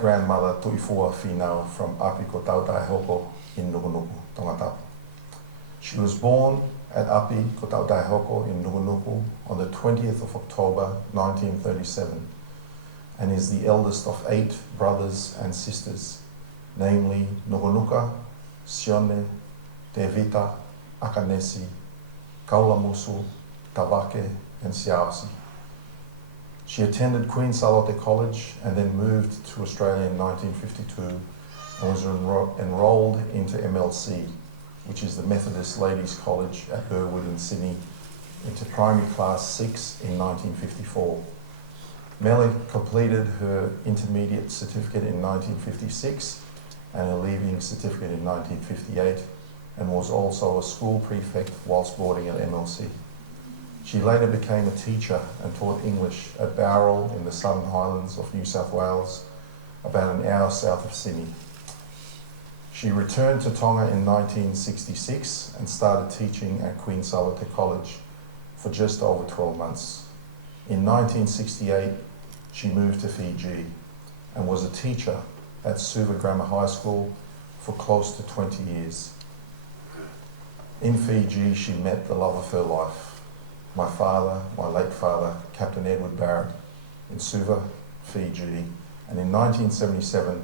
great-grandmother Tuifua Finau from Api ko Tautaihoko in Nukunuku, Tongatapu. She was born at Api ko Tautaihoko in Nukunuku on the 20th of October 1937 and is the eldest of 8 brothers and sisters, namely Nukunuka, Sione, Devita, Akanesi, Kaulamusu, Tavake, and Siaosi. She attended Queen Charlotte College and then moved to Australia in 1952 and was enrolled into MLC, which is the Methodist Ladies College at Burwood in Sydney, into primary class 6 in 1954. Mele completed her intermediate certificate in 1956 and a leaving certificate in 1958 and was also a school prefect whilst boarding at MLC. She later became a teacher and taught English at Bowral in the Southern Highlands of New South Wales, about an hour south of Sydney. She returned to Tonga in 1966 and started teaching at Queen Charlotte College for just over 12 months. In 1968, she moved to Fiji and was a teacher at Suva Grammar High School for close to 20 years. In Fiji, she met the love of her life, my father, my late father, Captain Edward Barrett, in Suva, Fiji, and in 1977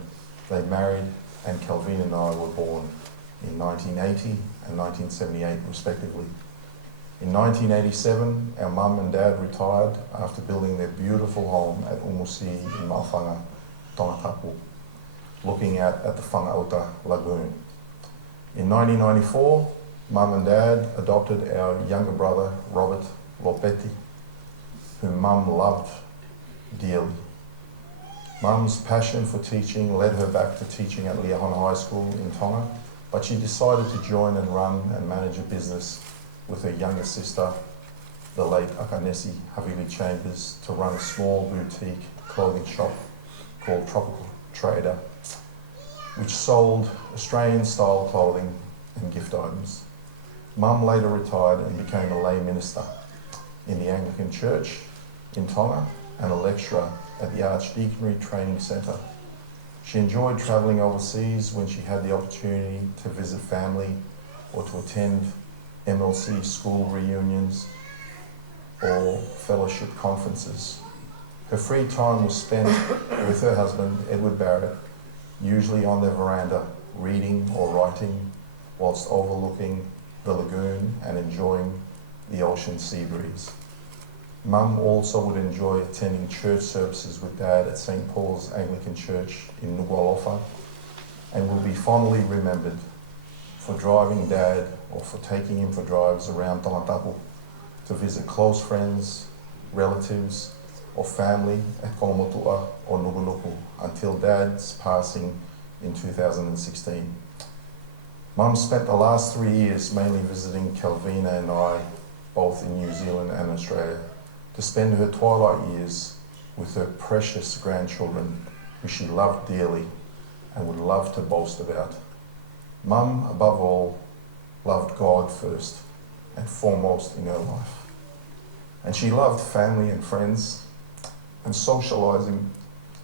they married and Calvin and I were born in 1980 and 1978 respectively. In 1987 our mum and dad retired after building their beautiful home at Umusi in Malfanga, Tongatapu, looking at the Whangaota Lagoon. In 1994 Mum and Dad adopted our younger brother, Robert Lopeti, whom Mum loved dearly. Mum's passion for teaching led her back to teaching at Liahona High School in Tonga, but she decided to join and run and manage a business with her younger sister, the late Akanesi Havili Chambers, to run a small boutique clothing shop called Tropical Trader, which sold Australian-style clothing and gift items. Mum later retired and became a lay minister in the Anglican Church in Tonga and a lecturer at the Archdeaconry Training Centre. She enjoyed travelling overseas when she had the opportunity to visit family or to attend MLC school reunions or fellowship conferences. Her free time was spent with her husband, Edward Barrett, usually on their veranda, reading or writing whilst overlooking the lagoon and enjoying the ocean sea breeze. Mum also would enjoy attending church services with Dad at St. Paul's Anglican Church in Nuku'alofa and will be fondly remembered for driving Dad or for taking him for drives around Tongatapu to visit close friends, relatives or family at Komotua or Nukunuku until Dad's passing in 2016. Mum spent the last 3 years mainly visiting Calvina and I, both in New Zealand and Australia, to spend her twilight years with her precious grandchildren, who she loved dearly and would love to boast about. Mum, above all, loved God first and foremost in her life. And she loved family and friends and socialising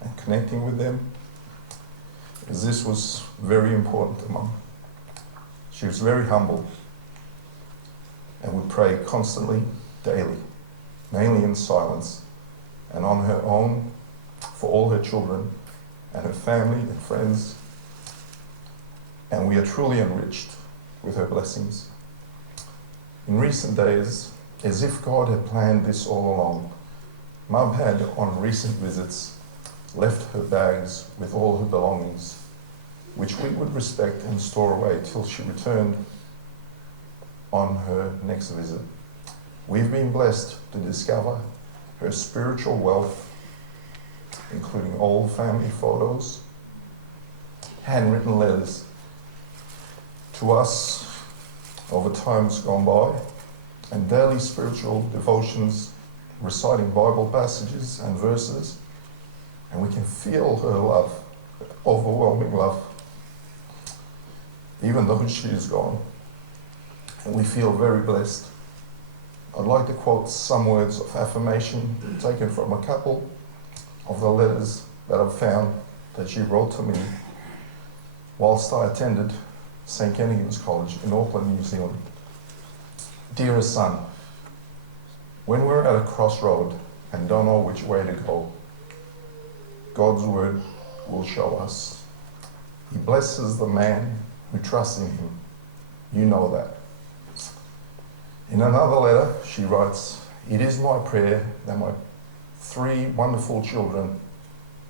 and connecting with them, as this was very important to Mum. She was very humble and would pray constantly, daily, mainly in silence, and on her own for all her children and her family and friends. And we are truly enriched with her blessings. In recent days, as if God had planned this all along, Mum had, on recent visits, left her bags with all her belongings, which we would respect and store away till she returned on her next visit. We've been blessed to discover her spiritual wealth, including old family photos, handwritten letters to us over times gone by, and daily spiritual devotions reciting Bible passages and verses, and we can feel her love, overwhelming love, even though she is gone. And we feel very blessed. I'd like to quote some words of affirmation taken from a couple of the letters that I've found that she wrote to me whilst I attended St. Kentigern's College in Auckland, New Zealand. Dearest son, when we're at a crossroad and don't know which way to go, God's word will show us. He blesses the man who trusts in him. You know that. In another letter, she writes, "It is my prayer that my 3 wonderful children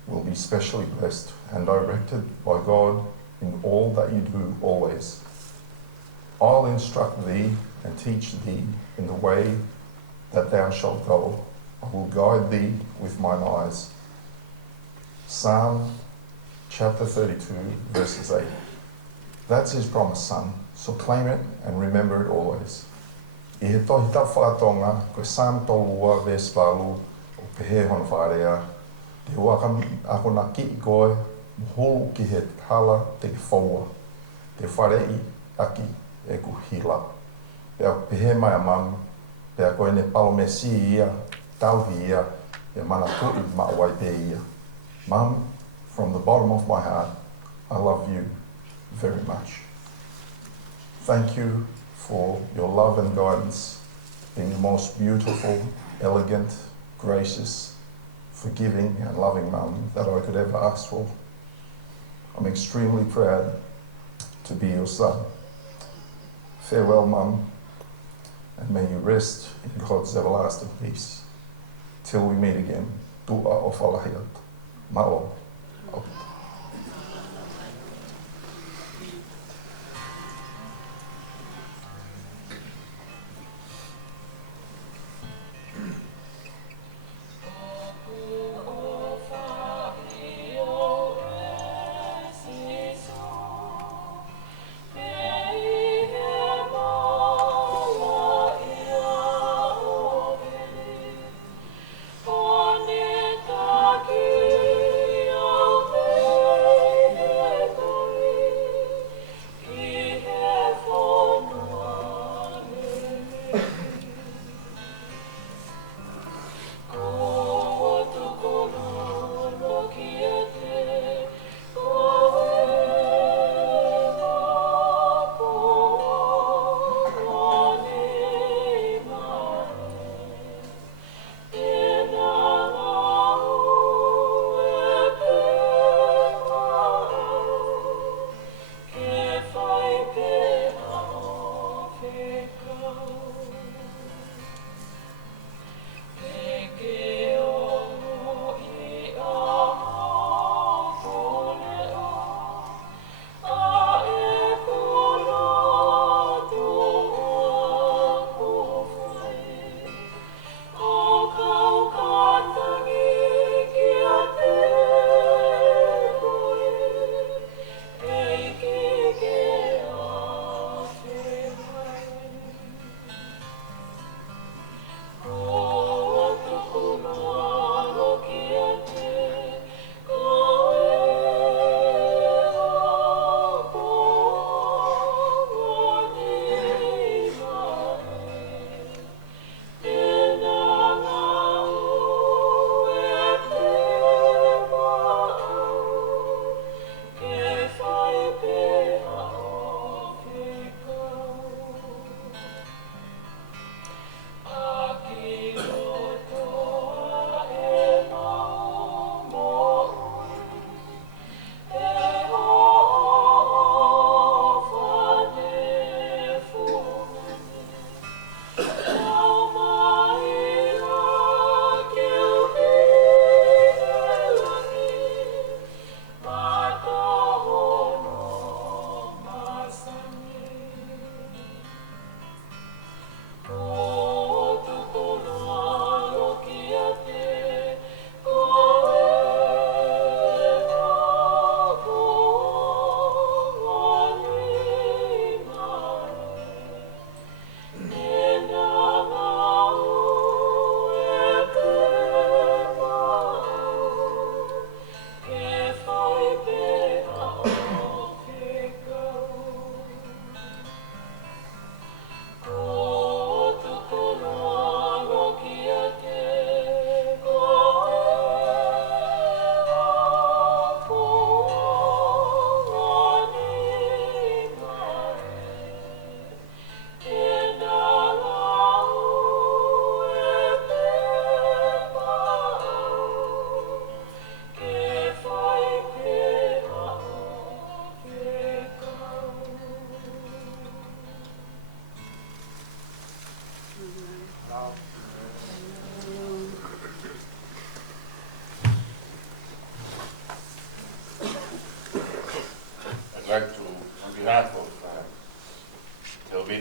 will be specially blessed and directed by God in all that you do always. I'll instruct thee and teach thee in the way that thou shalt go. I will guide thee with mine eyes." Psalm chapter 32, verses 8. That's his promise, son. So claim it and remember it always. I he tohi ta whaatonga, koe Psalm tolua verse palu o pehe hona whaarea. Te waka ako na ki I koe, moholu ki he hala te ki whaua. Te wharei aki e ku hila. Pea pehe mai a mamu, pea koe ne palomesi ia, tauhi ia, e mana tui mawai pe ia. Mum, from the bottom of my heart, I love you very much. Thank you for your love and guidance, being the most beautiful, elegant, gracious, forgiving and loving mum that I could ever ask for. I'm extremely proud to be your son. Farewell, mum, and may you rest in God's everlasting peace. Till we meet again, tua o whalahiat. Malo. Thank you.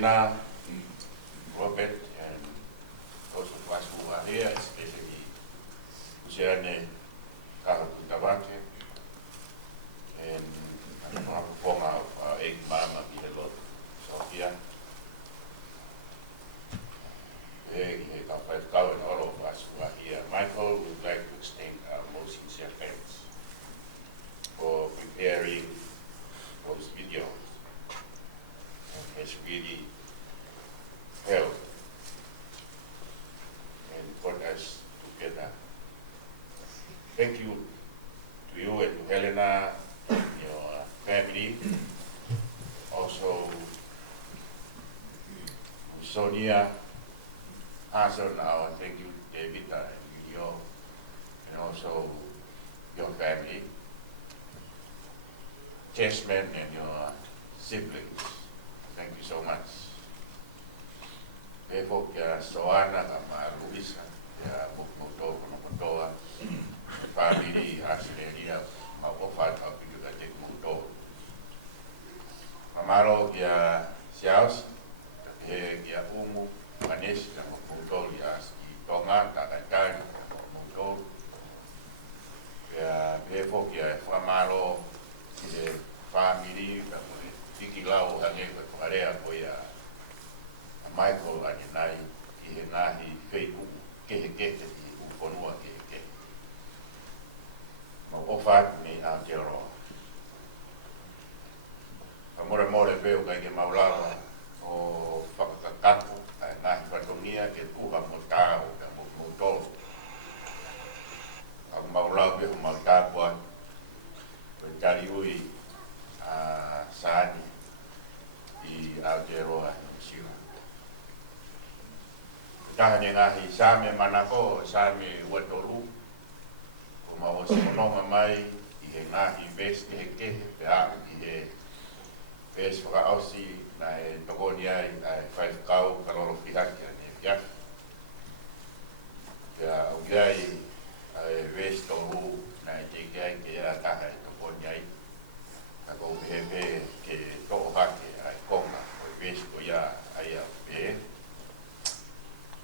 Helena, Robert, and also to us who are here, especially Luciane Kahakutawake, and Konga of Egg Mama Bilelo, Sophia. And all of us who are here. Michael would like to extend our most sincere thanks for preparing those videos. And has really helped and brought us together. Thank you to you and to Helena and your family. Also, Sonia, thank you, David and you, and also your family, Jasmine and your siblings. Thank you so much. Therefore, Soana and Luisa, Mukmoto, Motoa, family, Australia, Mawofat, Muto. Amaro, Xiaos, Umu, Manis, Muto, Konga, Takatai, Muto. Therefore, Famaro, family, Tikilao, Hangea, Koya, Michael, and I, Nahi, Feiku, Keheke, Uponua, Keheke. Mawofat, me, Angelo. Amore more veo que Maulava, o Fakaeiki, na Fatonia, que Kuha Motao, Moto. Maulava, Maltabua, Tariui, Sani, I Aotearoa, Manusiu. Tahanengahi, Same Manako, Same Watoru, Kuma Osinonga Mai, Nahi Best Heke, Pea, Pes Fakaeiki, na Togonia, Fakaeiki, Kaloro Pihaki, and Yak. Ugai, West Toru, na Tegai, Taha, Togonia. Ako hehe ke tohake ai Konga o West Koya ai pe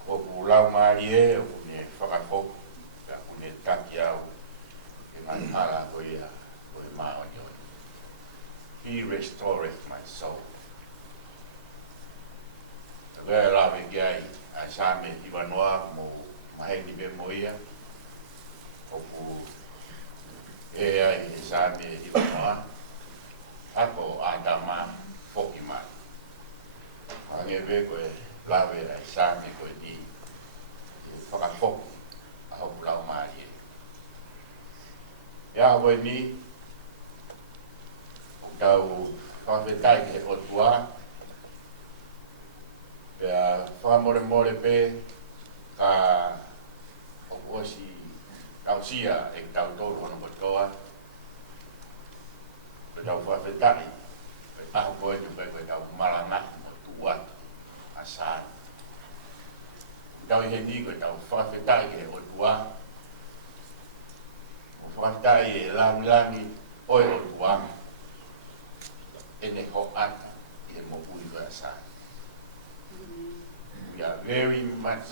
o pulau marie o ne whakako ka une takiau e manhara koia o e mao nyoi. He restoreth my soul. Tagae lawe gai a same iwanoa mo maheni be moia o pu e ai same iwanoa ako Adama Pokemon. Angebe koe lawe ai sami koe di whakafoku a hopu lau maari. Ia koe ni, kutau whawhetai ke otua, pia whamore pe ka okosi tausia e tau toru hono kotoa, tau whawhetai, aho koe tu koe tau maranga mo tua asan. Tau he ni koe tau whawhetai ke o tua, o whawhetai e langi oe o tua, ene ho ata i mo ui koe asan. We are very much,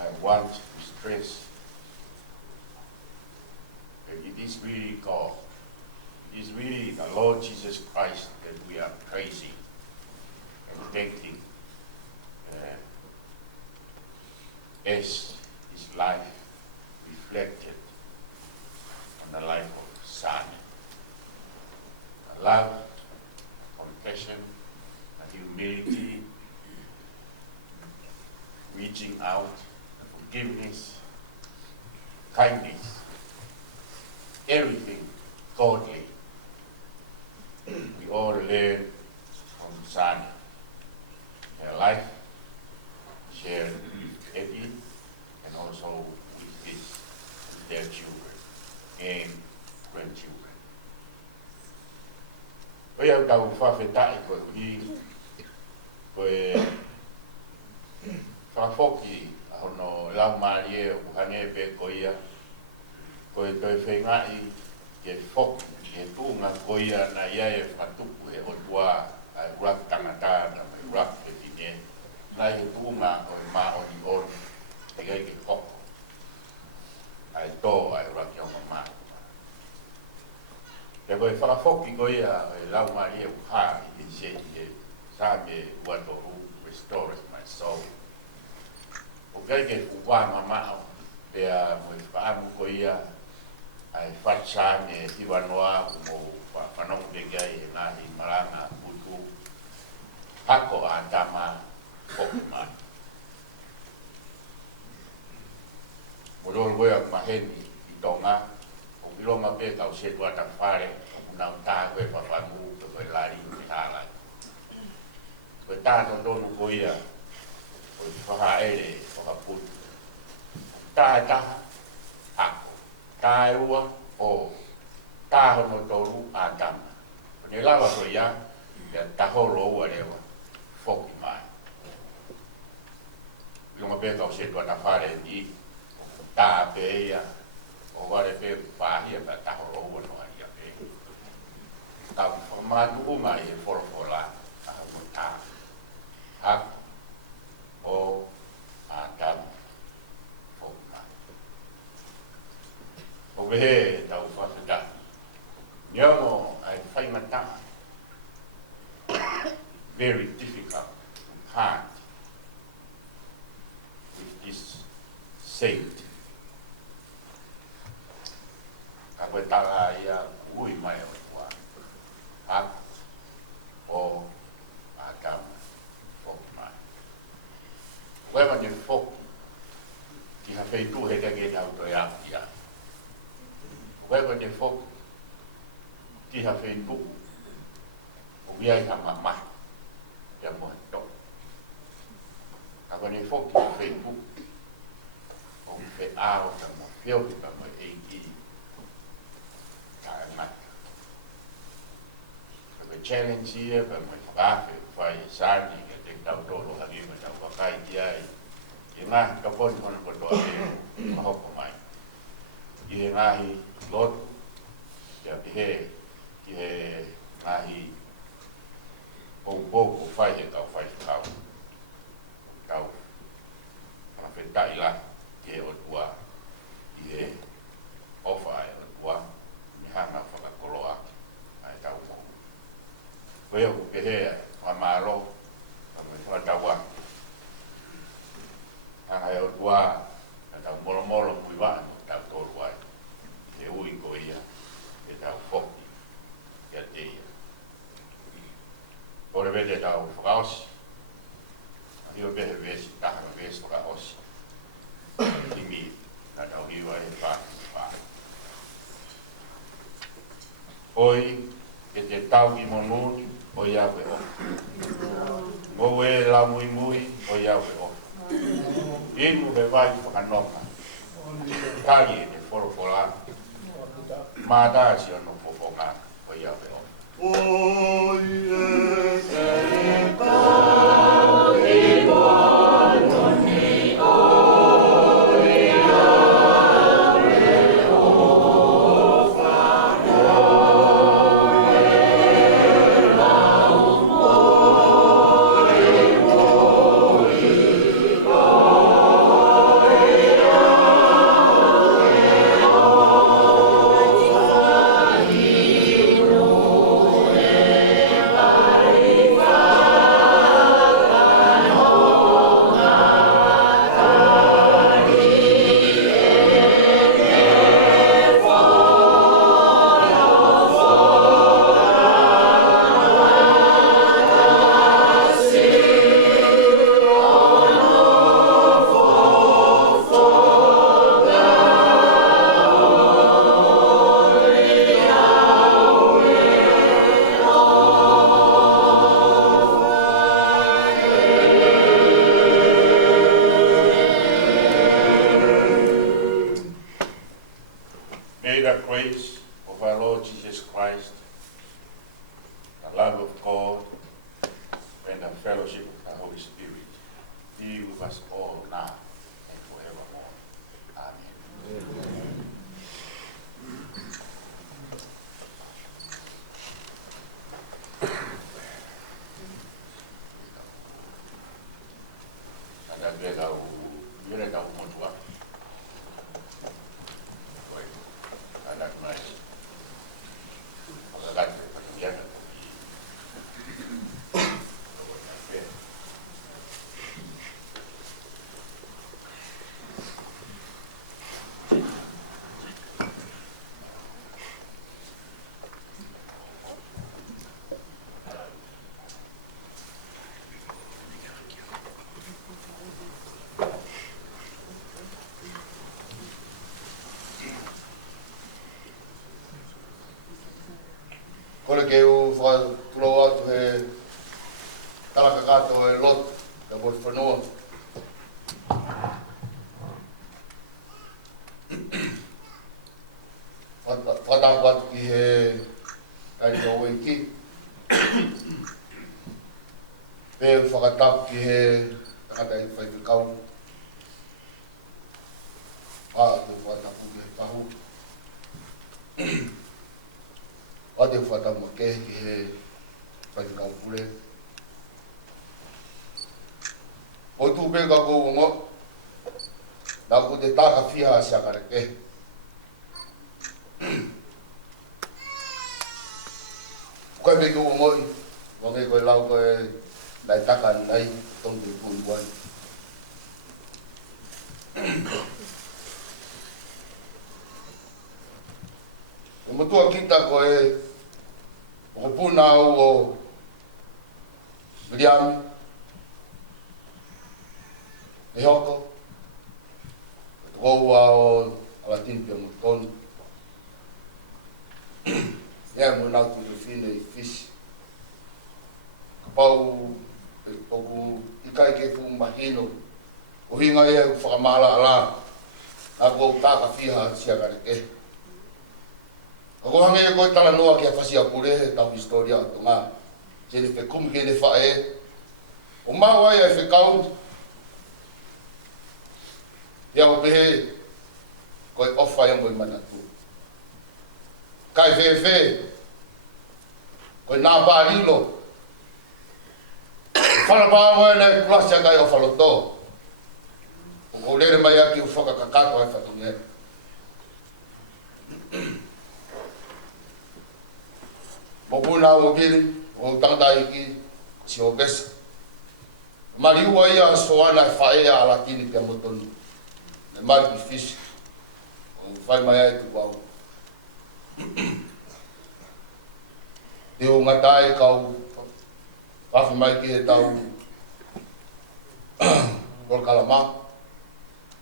I want to stress it is really God. It is really the Lord Jesus Christ that we are praising and thanking as his life reflected on the life of his son. The love, compassion, and humility, reaching out, forgiveness, kindness, everything godly. We all learn from Son. Their life shared with Eddie and also with their children and grandchildren. We have tau whawhetai koe ui, koe whafoki hono lau marie o hange pe koia, koe toi whengai ke foki, ke tūnga koia na ia e whatupu he o tua ai urak tangata na mai urak e tine nai he tunga o ma o ni on e gai ke hoko ai tō ai urak i o ma e koe whakafoki koe a e lau mari e uha i se i e sa me uatoru restores my soul o gai ke uwa mamao pea mo i whaamu koe ia ai whatsa me iwanoa mo whanong pekea i ngahi maranga putu hako a tama whokuma. Morol goia maheni i tonga o milonga pe kau setua ta whare o munau tā koe whawhangu pe koe lari i tālai. Koe tātou tonu goia o i whahaere whakaputu. Tā e taha hako. Tā e ua o tā hono toru a tama. Ne lawa koe ia, ia taholo ua rewa, whoki mai. Ilonga pe kau setua ta whare ni, tā pe ia, o ware pe whahia pa taholo ua no aria pe. Tā whamatu unga i e whorofola, a hau tā. Hako o a tama. O wehe tau whakata. Nyomo ai whaimata. Very difficult to part with this saint. Ka koe tala ia ui mai o tua. Hako o Adamu whoki mai. Wewa ne whoki ki hawhei tu he kake tau toi aki ia. Wewa ne whoki ki hawhei tu o wiai ha mama ia mohe to. Ka ne whoki hawhei tu o whe ao ka mo whiohi ka mo eiki ka e mata. Ka me challenge ia ka mo whakafe whai sani ka te tau tolo hangima tau Fakaeiki ai. I ngā ka poni kona kotoa e mahoko mai. I he ngahi lotu, ia ki he ngahi o whai he kau whai whakau. Kau, kana whetai la ki he otua, i he ofa e otua, ni hanga whakakoloa ai tau kou. Koe au ke he mamaro, kama whatawa, hanga e otua, na tau molo mui wānu, tau toru ai. Te ui ko ia, e tau whoki, ia te ia. Kore vete tau whakaosi, a hiwa pehe vesi, tahanga vesi whakaosi. Imi, na tau hiwa e whaki whaki. Oi, e te tau ki monuni, o iawe o. Mo e la mui, o iawe o. Imu he vai whakanonga. Kari e te whoropola. Mātāsi ono whoponga, o iawe o. Oi e te tau i monuni, o iawe o. May the grace of our Lord Jesus Christ, the love of God, and the fellowship of the Holy Spirit be with us all now and forevermore. Amen. Ole ke u whakaturo atu he talaka kato e lot ka mo whanua. Whatapu atu ki he kai tō iki. Pēu whakatapu ki he takata i whaikakau. Te whatapu ki he pahu. Te whatapu ke ki he whaikakau pule. O tū pēka kou ngō. Nā ku te tāka whiha a siakare ke. Koe me kou ngoi, wange koe lau koe nai taka nai tongu i pūi wai. E mutua kita koe o pūna au o Miriami, e hoko, kou o Alatini pia mutonu. Ia mo nau tu fine i fish. Kapau e poku ikai ke fu mahino. O hinga e whakamala ala. Nā kou tāka whiha sia kare ke. Ako hange e koe tala noa ki a whasi a pure he tau historia ato ngā. Tene whe kumi ke ne whae. O maua e whe kau. Ia o pehe koe ofa ia moi manatu. Kai whewhe, koe nā pārilo. Whanapāwa e nei kulasia kai o whaloto. O kou lere mai aki o whakakakato ai whatunge. Mo pūna o giri, o tangata iki, si o besa. Mariua ia soana e whaea ala tini pia motonu. Ne mari ki fish. O whai mai ai tu wau. Te o ngatai kau whawhi mai ki he tau Kolkalama.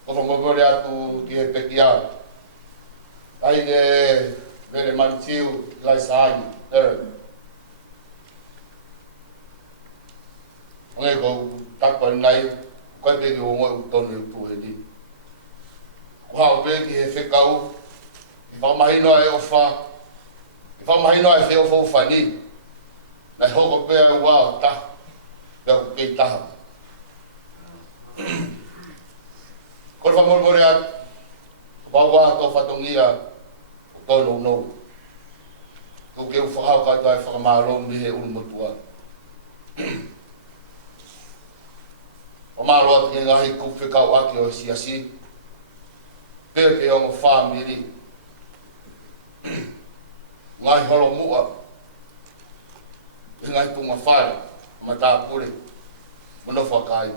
Ko whamapore atu ki he peki au. Ai ne Mele Manusiu, Ilaisaane, Barrett. Ngai ko takpa nai, koe peki o ngoi utonu i upu he di. Ko hao peki he whekau, i whamahino e ofa, i whamahino e wheo whawhani, nei hoko pēr e wāo ta, pēr ku kei taha. Ko whamormore at, wāwā tō whatongia, o tōno no. Ko keu whakau katoa e whakamāro mi he ulumotua. O māro atu ke ngahi kukwhekau aki o siasi, pēr ke o ngā whāmiri. Ngai holo mua, ngai tunga whaera, mata pure, muna whakai.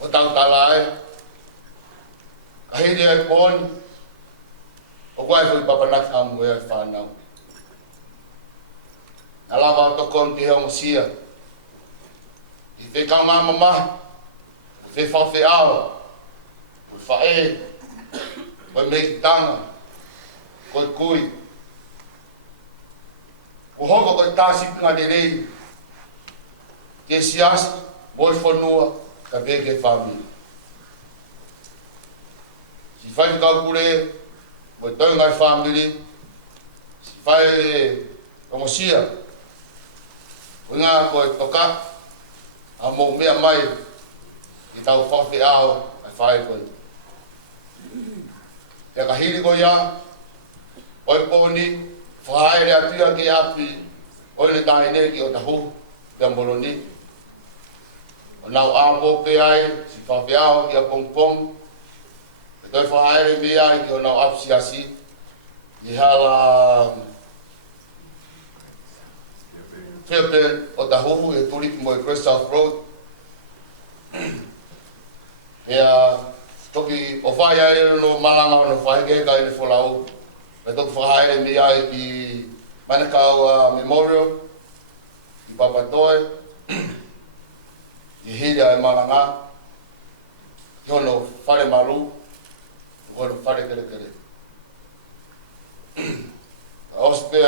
Ko tau talae, ka hiri ai pōni, o guai fui papanak hamu e whanau. Nā lava o tokon te heo sia, i te kaunga mama, o te whawhi awa, o whae, o meki tanga, koe kui. Ko hoko koe tāsipi ngā rei, ke siasi, moi whanua, ka pēke whamiri. Si whai kau kure, moi tau ngai whamiri, si whai tongosia, koe ngā koe toka, a mō mea mai, i tau whawhi ao, ai whai koe. Te ka hiri koe ia, oi pōni, whahaere atua ke api, oi le tāi neki o tahu, pia moloni. O nau āpō pe ai, si whawhiao ki a pongpong. E toi whahaere me ai ki o nau apsiasi. I hala Fairpen o tahu, e turipi mo e Crest South Road. Ea toki o whai ai no malanga o no whaike kai ne wholau. Me toku whahaere me ai ki Manukau Memorial, i Papatoe, i hira e malanga, i hono whare maru, i hono whare kere kere. A ospe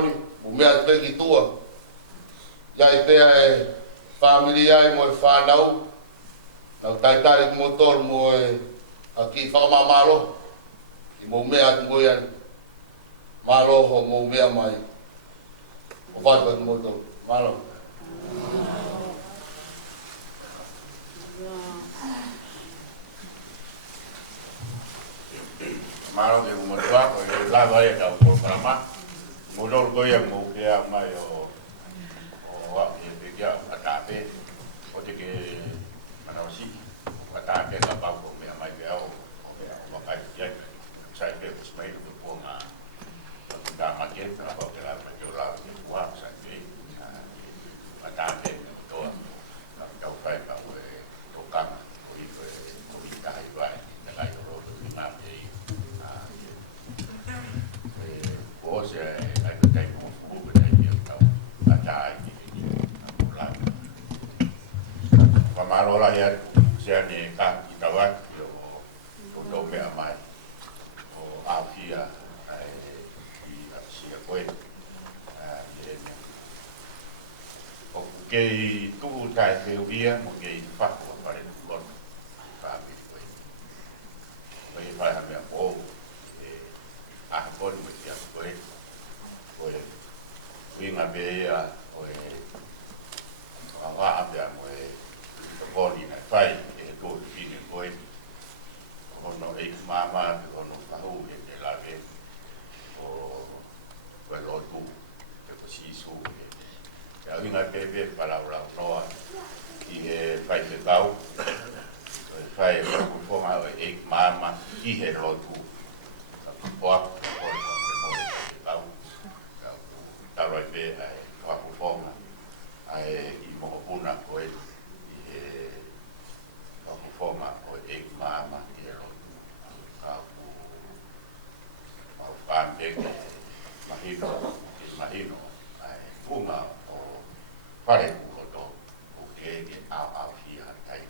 poni, mo mea te ki tua. Iai pea e family ai mo e whanau, nau taitai motor mo e a ki whakamamalo, i mo mea mo e malo ho mo mea mai. O whaipa ki motor, malo. Malo ke mo tua ko e la vai ka ko prama. Mo dol ko ya mo ke a mai o wa e pe ya atape. O te ke Manusiu atape ka pa ko me mai ke o o pa ya sai ke ko mai ko Konga. Da ma ke na ba ke la ma yo la ke wa sai ke atape to ka fa ka o to ka ko i ko i ta i vai na ka yo ro ni ma ke o se ai ko tai ko ko ko tai yo ka atai pa malo la ya se ani ka ki ta wa yo to me mai o afia ai i si a koe o ke tu tai fe via mo ke fa ko pare ko pa mi koe koe fa ha me o a bon mo ti a koe koe winga be a koe a wa a be mo e body na fai e to fine koe ono e mama ono pahu e te lave o lo tu te ko si su e a winga be palabra noa i e fai te tau e fai ko forma e mama i he lo tu o tau ai be ai ko forma ai i mo puna koe forma o e mama i ero ka o fambe mahino ai punga o pare ko to o ke a fia tai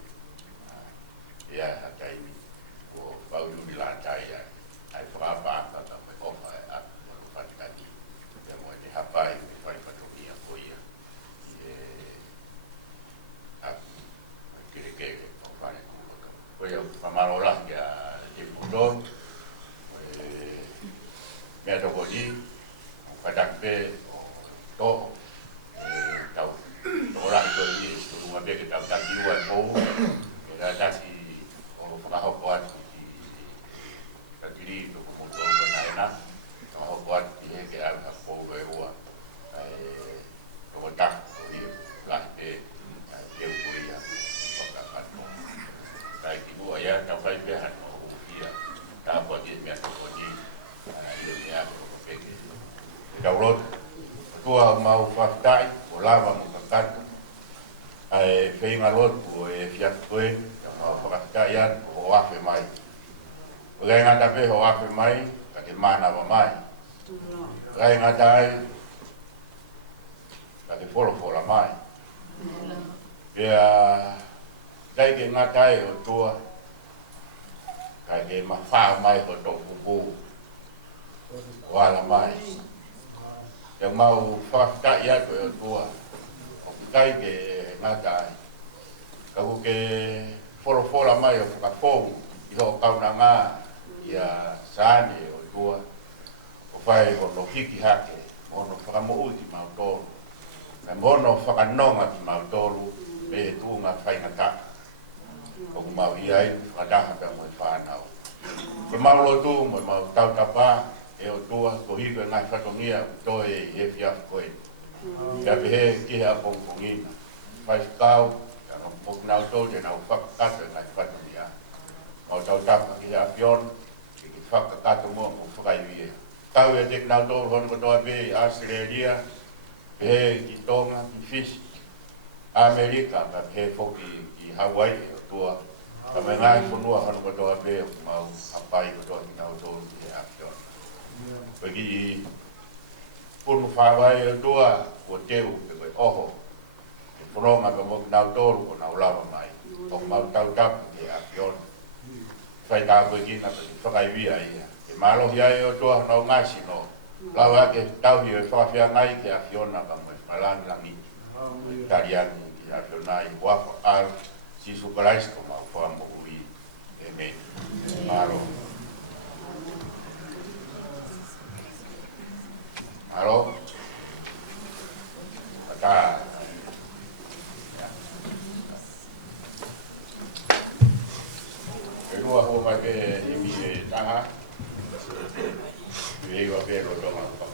ia tai o bau ni la tai ai fra ba ka me ko a fatikati ya mo ni hapai me fai patomia ko ia Koe mamaro la ke a te puto mea toko ni o katakpe o to tau ora i koi ni stu runga pe ke tau taki ua e pou ke la taki o whakahoko atu ki takiri toko puto o na ena whakahoko atu ki he ke au ka pou e ua toko tak o i la pe te upuria whakakato kai ki bua ya tau kai pe han o ia ta po ki me ko ni ia ia ko pe ki tau rot tua mau fatai o lava mo kakat ai pe nga rot o e fia koe mau fatai ya o afe mai o ga nga ta pe o afe mai ka te mana wa mai ga nga tai ka te folo mai ya dai ke ngatai o tua kai ke ma fa mai ko to ku wala mai ya mau fa ta ya ko o tua o kai ke ngatai ka ku ke folo mai o ka fo i ho ka na nga ya sane o tua o fai o no hiki hake o no fa mo uti ma to na mono fa ka no ma ti ma to e tu nga fai ngata o mau ia i whakataha pe mo i whanau. Ke mau lo tu mo mau tau tapa e o tua ko hiko e ngai whatongia to e he fiaf koe. Ka pehe ki hea pongpongina. Whai whakau, ka no poknau to te nau whakakato e ngai whatongia. Mau tau tapa ki hea pion, ki whakakato mo mo whakaiwie. Tau e tek nau to hono kotoa pe i Australia, pehe ki Tonga, ki Fiji, Amerika, ka pehe foki i Hawaii, tua ka me ngai fonua hanu kotoa pe mau apai kotoa ki nau tōru ki e apion. Peki i punu whawai o tua ko teu pe koe oho. Ke whanonga ka mo ki nau tōru ko nau lawa mai. O mau tau tapu ki e apion. Whai tā koe ki na peki whakaiwia ia. Ke malohi ai o tua nau ngasi no Lawa ke tau hi e whawhia ngai ke a whiona ka moe malani langi. Tariani ki a whiona i wako ar si sukaraisto ma whaamo ui e me. Maro. Maro. Ata. Rua ho mai pe i mi e taha. Rei wa pe lo tonga.